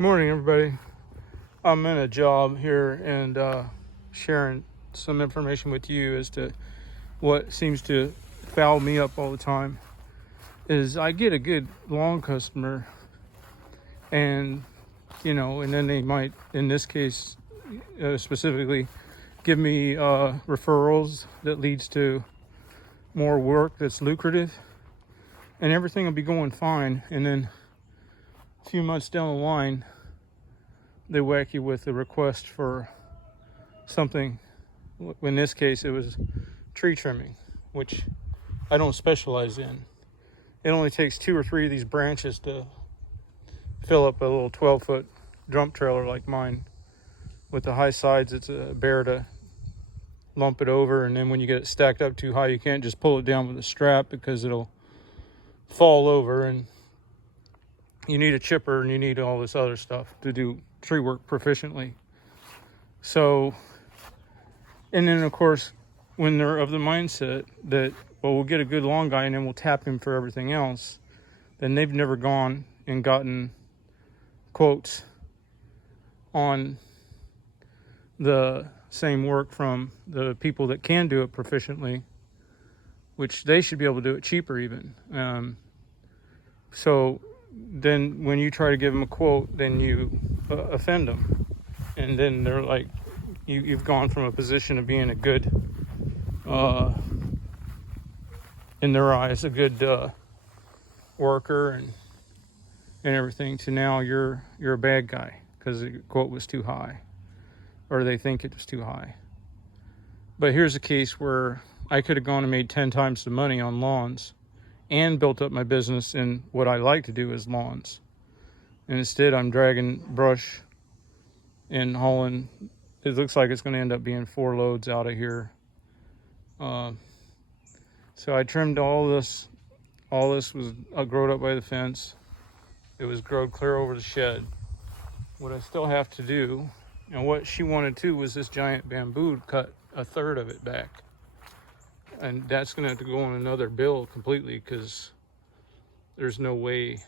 Morning, everybody. I'm in a job here and sharing some information with you as to what seems to foul me up all the time. Is I get a good lawn customer, and and then they might, in this case specifically, give me referrals that leads to more work that's lucrative, and everything will be going fine, and then a few months down the line they whack you with a request for something. In this case it was tree trimming, which I don't specialize in. It only takes 2 or 3 of these branches to fill up a little 12-foot dump trailer like mine. With the high sides, it's a bear to lump it over, and then when you get it stacked up too high, you can't just pull it down with a strap because it'll fall over, and you need a chipper and you need all this other stuff to do tree work proficiently. So, and then of course, when they're of the mindset that, well, we'll get a good lawn guy and then we'll tap him for everything else, then they've never gone and gotten quotes on the same work from the people that can do it proficiently, which they should be able to do it cheaper even. So then when you try to give them a quote, then you offend them, and then they're like, you've gone from a position of being a good, in their eyes, a good worker and everything, to now you're a bad guy because the quote was too high, or they think it was too high. But here's a case where I could have gone and made 10 times the money on lawns and built up my business in what I like to do is lawns. And instead I'm dragging brush and hauling. It looks like it's going to end up being 4 loads out of here. So I trimmed all this. All this was growed up by the fence. It was growed clear over the shed. What I still have to do, and what she wanted too, was this giant bamboo to cut a third of it back. And that's going to have to go on another bill completely, because there's no way.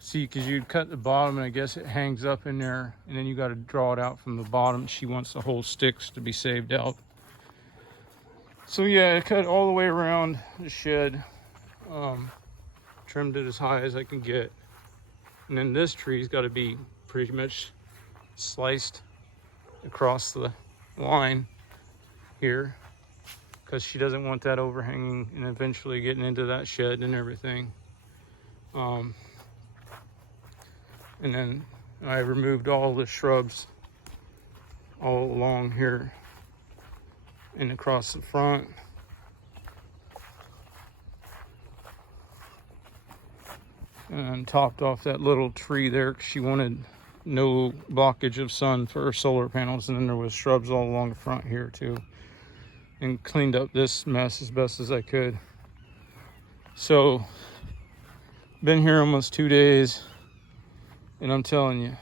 See, because you'd cut the bottom and I guess it hangs up in there, and then you got to draw it out from the bottom. She wants the whole sticks to be saved out. So yeah, I cut all the way around the shed, trimmed it as high as I can get. And then this tree's got to be pretty much sliced across the line here, because she doesn't want that overhanging and eventually getting into that shed and everything. And then I removed all the shrubs all along here and across the front. And topped off that little tree there because she wanted no blockage of sun for her solar panels. And then there was shrubs all along the front here too. And cleaned up this mess as best as I could. So, been here almost 2 days. And I'm telling you,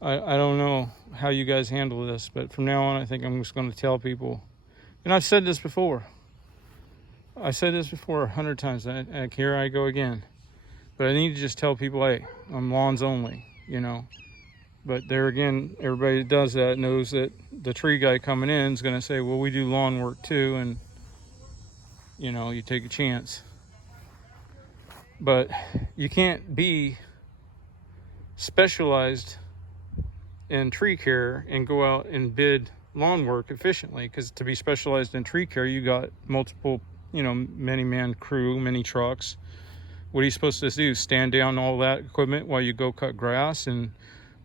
I don't know how you guys handle this, but from now on I think I'm just going to tell people. And I've said this before. I said this before 100 times, and here I go again. But I need to just tell people, hey, I'm lawns only, But there again, everybody that does that knows that the tree guy coming in is going to say, well, we do lawn work too, and, you take a chance. But you can't be specialized in tree care and go out and bid lawn work efficiently, because to be specialized in tree care, you got multiple, many man crew, many trucks. What are you supposed to do? Stand down all that equipment while you go cut grass and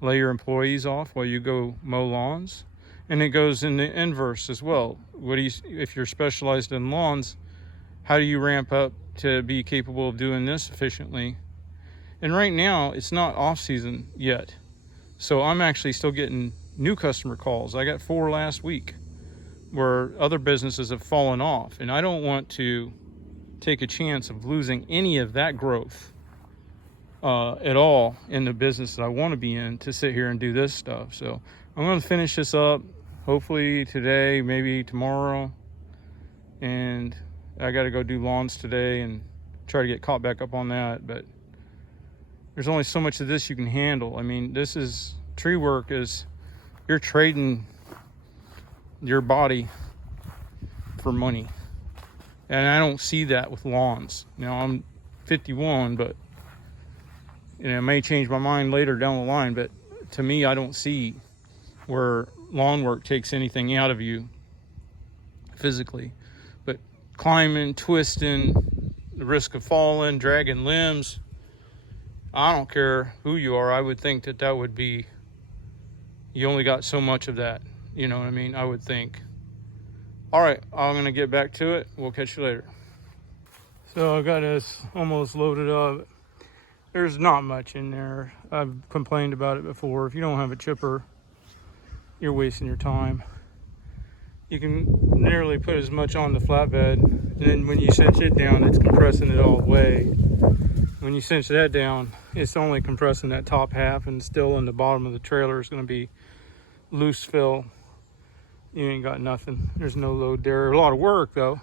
lay your employees off while you go mow lawns? And it goes in the inverse as well. If you're specialized in lawns, how do you ramp up to be capable of doing this efficiently? And right now it's not off season yet, so I'm actually still getting new customer calls. I got 4 last week where other businesses have fallen off, and I don't want to take a chance of losing any of that growth at all in the business that I want to be in to sit here and do this stuff. So I'm going to finish this up hopefully today, maybe tomorrow, and I got to go do lawns today and try to get caught back up on that, but there's only so much of this you can handle. I mean, this is tree work, is you're trading your body for money, and I don't see that with lawns. Now, I'm 51, but I may change my mind later down the line, but to me, I don't see where lawn work takes anything out of you physically. But climbing, twisting, the risk of falling, dragging limbs, I don't care who you are. I would think that would be, you only got so much of that. You know what I mean? I would think. All right, I'm gonna get back to it. We'll catch you later. So I got this almost loaded up. There's not much in there. I've complained about it before. If you don't have a chipper, you're wasting your time. You can nearly put as much on the flatbed, and then when you cinch it down, it's compressing it all the way. When you cinch that down, it's only compressing that top half, and still in the bottom of the trailer is going to be loose fill. You ain't got nothing. There's no load there. A lot of work though,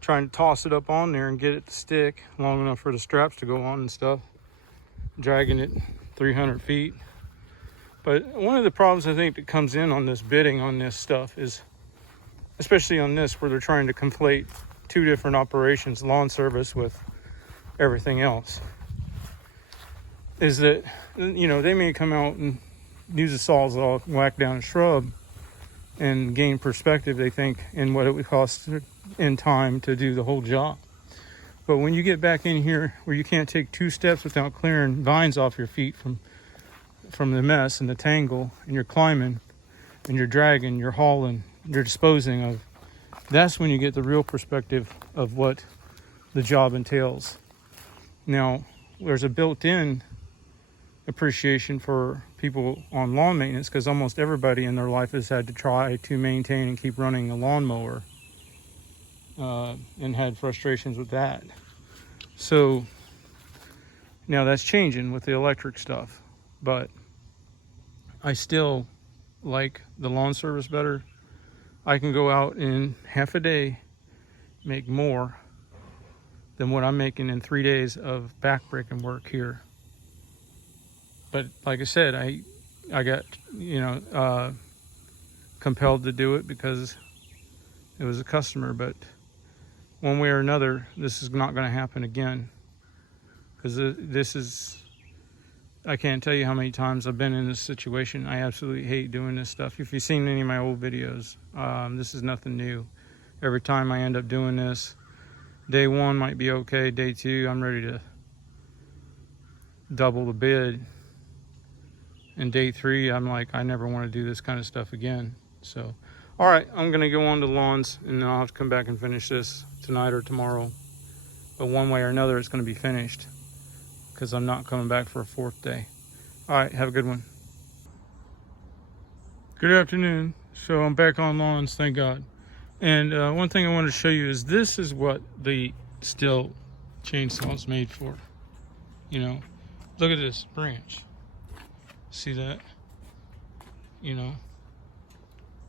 trying to toss it up on there and get it to stick long enough for the straps to go on and stuff. Dragging it 300 feet. But one of the problems I think that comes in on this bidding on this stuff is, especially on this where they're trying to conflate two different operations, lawn service with everything else, is that, you know, they may come out and use a sawzall, whack down a shrub, and gain perspective, they think, in what it would cost in time to do the whole job. But when you get back in here where you can't take 2 steps without clearing vines off your feet from the mess and the tangle, and you're climbing and you're dragging, you're hauling, you're disposing of, that's when you get the real perspective of what the job entails. Now, there's a built-in appreciation for people on lawn maintenance, because almost everybody in their life has had to try to maintain and keep running a lawnmower, and had frustrations with that. So now that's changing with the electric stuff, but I still like the lawn service better. I can go out in half a day, make more than what I'm making in 3 days of backbreaking work here. But like I said, I got, compelled to do it because it was a customer. But one way or another, this is not going to happen again, because this is, I can't tell you how many times I've been in this situation. I absolutely hate doing this stuff. If you've seen any of my old videos, this is nothing new. Every time I end up doing this, day 1 might be okay. Day 2, I'm ready to double the bid. And day 3, I'm like, I never want to do this kind of stuff again. So, all right, I'm going to go on to lawns, and then I'll have to come back and finish this tonight or tomorrow. But one way or another, it's going to be finished, because I'm not coming back for a 4th day. All right, have a good one. Good afternoon. So I'm back on lawns, thank God. And one thing I wanted to show you is this is what the Stihl chainsaw is made for. You know, look at this branch. See that? You know,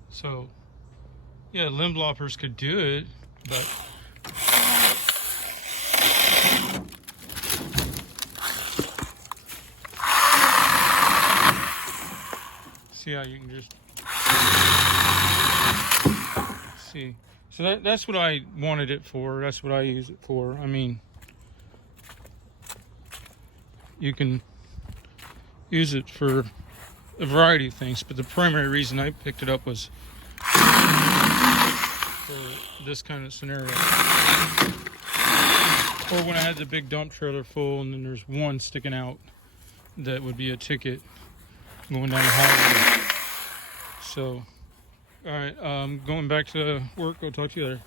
so yeah, limb loppers could do it, but see how you can just see. So that's what I wanted it for. That's what I use it for. I mean, you can use it for a variety of things, but the primary reason I picked it up was for this kind of scenario. Or when I had the big dump trailer full and then there's one sticking out that would be a ticket going down the highway. So, all right, going back to work. I'll talk to you later.